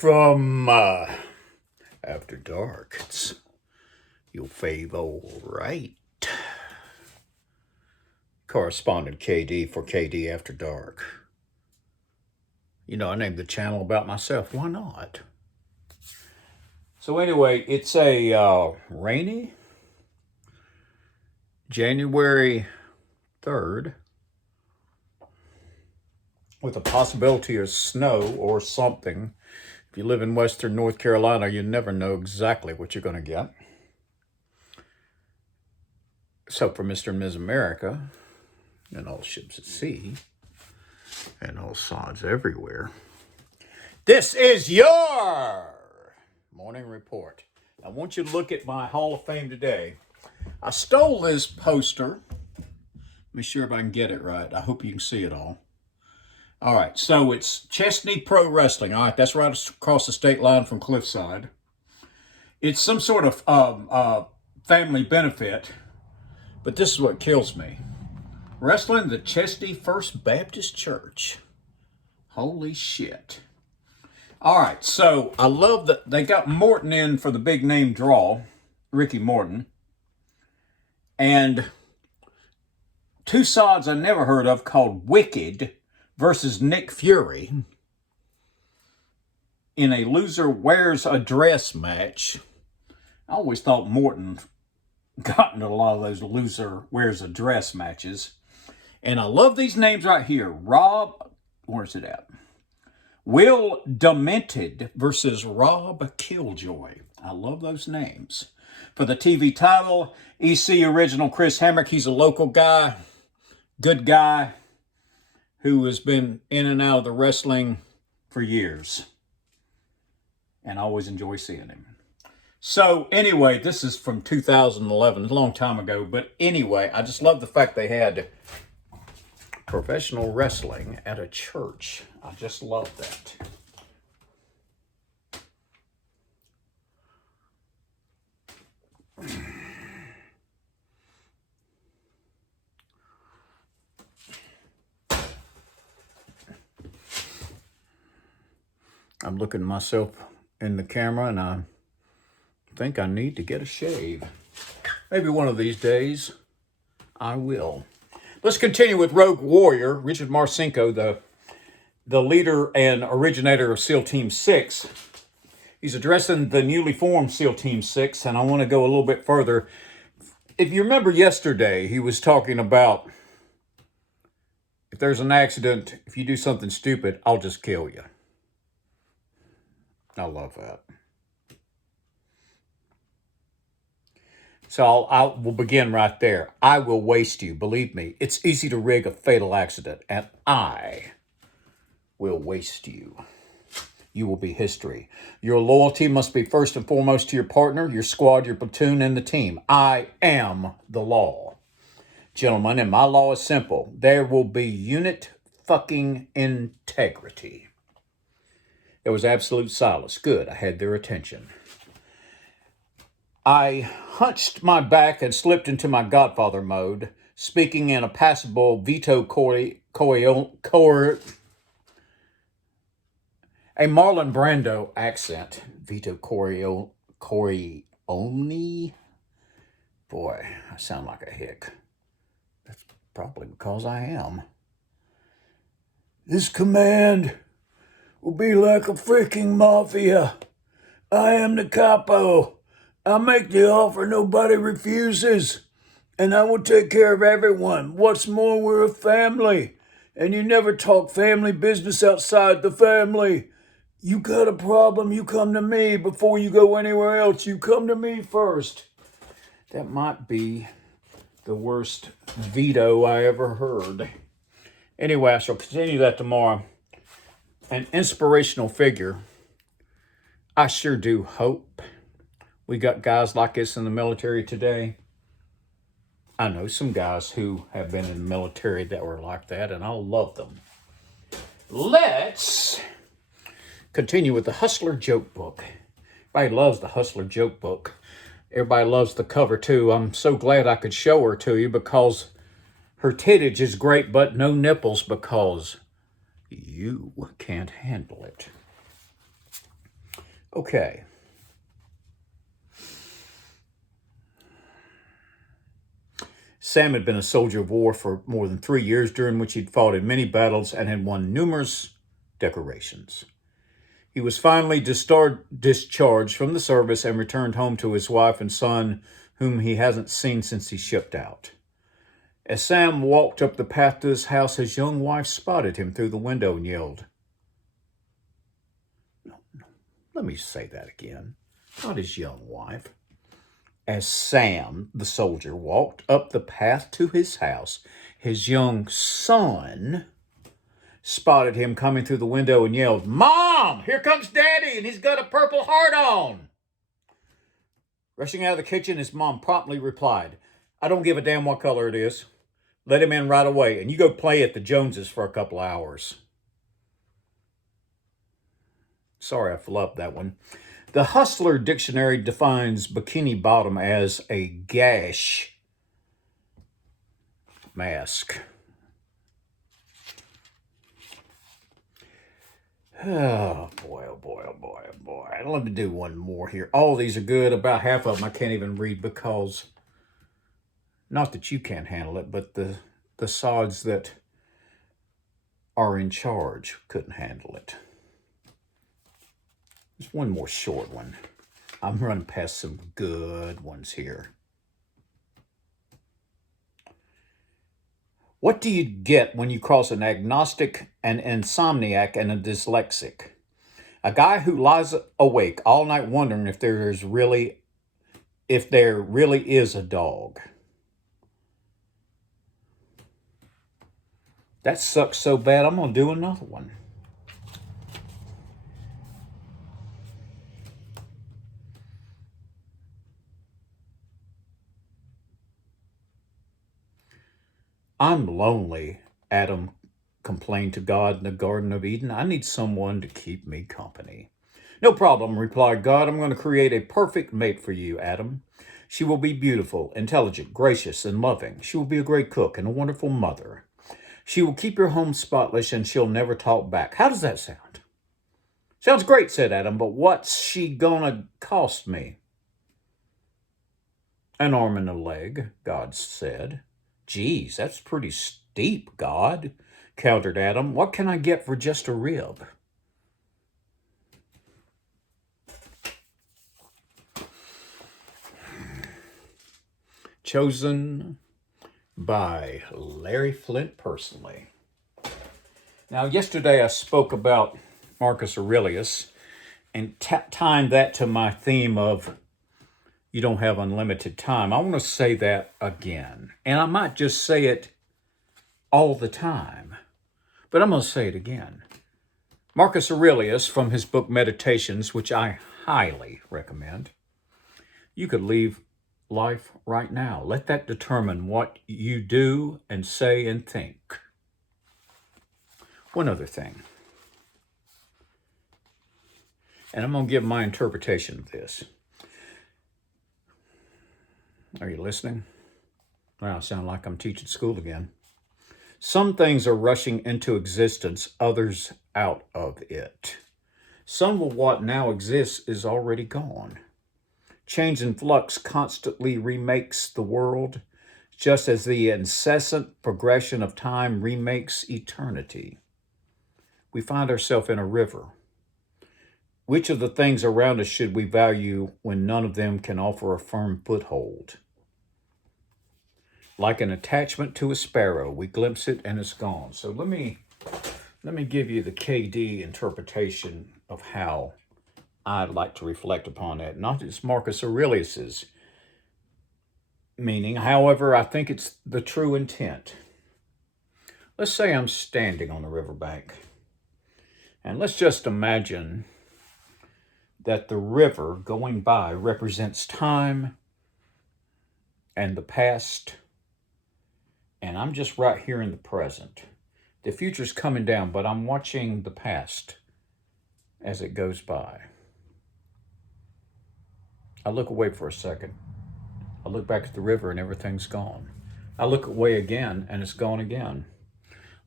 From After Dark, it's your fave old right. Correspondent KD for KD After Dark. You know, I named the channel about myself. Why not? So anyway, it's a rainy January 3rd with a possibility of snow or something. If you live in Western North Carolina, you never know exactly what you're going to get. So for Mr. and Ms. America, and all ships at sea, and all sods everywhere, this is your morning report. I want you to look at my Hall of Fame today. I stole this poster. Let me see if I can get it right. I hope you can see it all. All right, so it's Chesney Pro Wrestling. All right, that's right across the state line from Cliffside. It's some sort of family benefit, but this is what kills me. Wrestling the Chesney First Baptist Church. Holy shit. All right, so I love that they got Morton in for the big name draw, Ricky Morton. And two sods I never heard of called Wicked versus Nick Fury in a loser wears a dress match. I always thought Morton got into a lot of those loser wears a dress matches. And I love these names right here. Where's it at? Will Demented versus Rob Killjoy. I love those names. For the TV title, EC original Chris Hamrick. He's a local guy, good guy, who has been in and out of the wrestling for years. And I always enjoy seeing him. So anyway, this is from 2011, a long time ago. But anyway, I just love the fact they had professional wrestling at a church. I just love that. I'm looking at myself in the camera and I think I need to get a shave. Maybe one of these days I will. Let's continue with Rogue Warrior, Richard Marcinko, the leader and originator of SEAL Team 6. He's addressing the newly formed SEAL Team 6, and I want to go a little bit further. If you remember yesterday, he was talking about if there's an accident, if you do something stupid, I'll just kill you. I love that. So I will begin right there. I will waste you. Believe me, it's easy to rig a fatal accident, and I will waste you. You will be history. Your loyalty must be first and foremost to your partner, your squad, your platoon, and the team. I am the law. Gentlemen, and my law is simple. There will be unit fucking integrity. There was absolute silence. Good, I had their attention. I hunched my back and slipped into my Godfather mode, speaking in a passable Vito a Marlon Brando accent. Vito Corleone. Boy, I sound like a hick. That's probably because I am. This command will be like a freaking mafia. I am the capo. I make the offer nobody refuses, and I will take care of everyone. What's more, we're a family, and you never talk family business outside the family. You got a problem, you come to me before you go anywhere else. You come to me first. That might be the worst veto I ever heard. Anyway, I shall continue that tomorrow. An inspirational figure. I sure do hope we got guys like this in the military today. I know some guys who have been in the military that were like that, and I love them. Let's continue with the Hustler Joke Book. Everybody loves the Hustler Joke Book. Everybody loves the cover, too. I'm so glad I could show her to you because her tittage is great, but no nipples because you can't handle it. Okay. Sam had been a soldier of war for more than 3 years, during which he'd fought in many battles and had won numerous decorations. He was finally discharged from the service and returned home to his wife and son, whom he hasn't seen since he shipped out. As Sam walked up the path to his house, his young wife spotted him through the window and yelled, "No, no, let me say that again. Not his young wife." As Sam, the soldier, walked up the path to his house, his young son spotted him coming through the window and yelled, "Mom, here comes Daddy, and he's got a purple heart on." Rushing out of the kitchen, his mom promptly replied, "I don't give a damn what color it is. Let him in right away, and you go play at the Joneses for a couple hours." Sorry, I flubbed that one. The Hustler Dictionary defines bikini bottom as a gash mask. Oh boy, oh boy, oh boy, oh boy. Let me do one more here. All these are good. About half of them I can't even read because, not that you can't handle it, but the sods that are in charge couldn't handle it. There's one more short one. I'm running past some good ones here. What do you get when you cross an agnostic, an insomniac, and a dyslexic? A guy who lies awake all night wondering if there really is a dog. That sucks so bad, I'm going to do another one. "I'm lonely," Adam complained to God in the Garden of Eden. "I need someone to keep me company." "No problem," replied God. "I'm going to create a perfect mate for you, Adam. She will be beautiful, intelligent, gracious, and loving. She will be a great cook and a wonderful mother. She will keep your home spotless, and she'll never talk back." How does that sound? "Sounds great," said Adam, "but what's she gonna cost me?" "An arm and a leg," God said. "Geez, that's pretty steep, God," countered Adam. "What can I get for just a rib?" Chosen by Larry Flint personally. Now, yesterday I spoke about Marcus Aurelius and tying that to my theme of you don't have unlimited time. I want to say that again. And I might just say it all the time, but I'm going to say it again. Marcus Aurelius, from his book Meditations, which I highly recommend, you could leave life right now. Let that determine what you do and say and think. One other thing, and I'm going to give my interpretation of this. Are you listening? Wow, I sound like I'm teaching school again. Some things are rushing into existence, others out of it. Some of what now exists is already gone. Change and flux constantly remakes the world, just as the incessant progression of time remakes eternity. We find ourselves in a river. Which of the things around us should we value when none of them can offer a firm foothold? Like an attachment to a sparrow, we glimpse it and it's gone. So let me give you the KD interpretation of how I'd like to reflect upon that. Not just Marcus Aurelius's meaning, however, I think it's the true intent. Let's say I'm standing on the riverbank, and let's just imagine that the river going by represents time and the past, and I'm just right here in the present. The future's coming down, but I'm watching the past as it goes by. I look away for a second. I look back at the river and everything's gone. I look away again and it's gone again.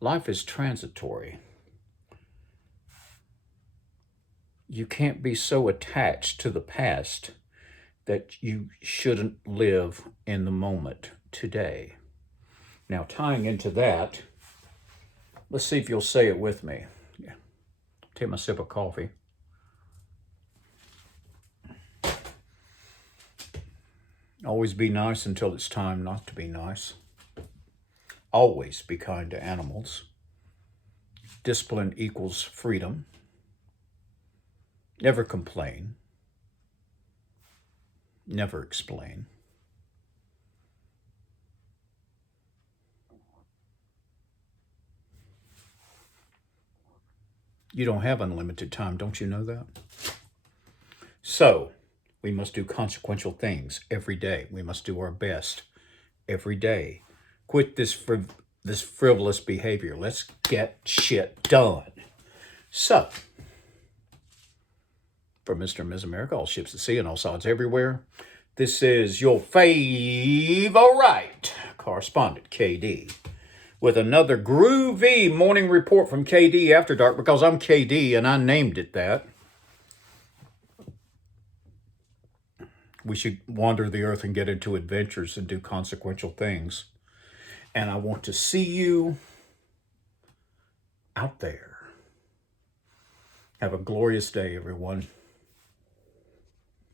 Life is transitory. you can't be so attached to the past that you shouldn't live in the moment today. Now, tying into that, let's see if you'll say it with me. Yeah. Take my sip of coffee. Always be nice until it's time not to be nice. Always be kind to animals. Discipline equals freedom. Never complain. Never explain. You don't have unlimited time, don't you know that? So, we must do consequential things every day. We must do our best every day. Quit this frivolous behavior. Let's get shit done. So, for Mr. and Ms. America, all ships at sea and all sides everywhere, this is your favorite correspondent, KD, with another groovy morning report from KD After Dark, because I'm KD and I named it that. We should wander the earth and get into adventures and do consequential things. And I want to see you out there. Have a glorious day, everyone.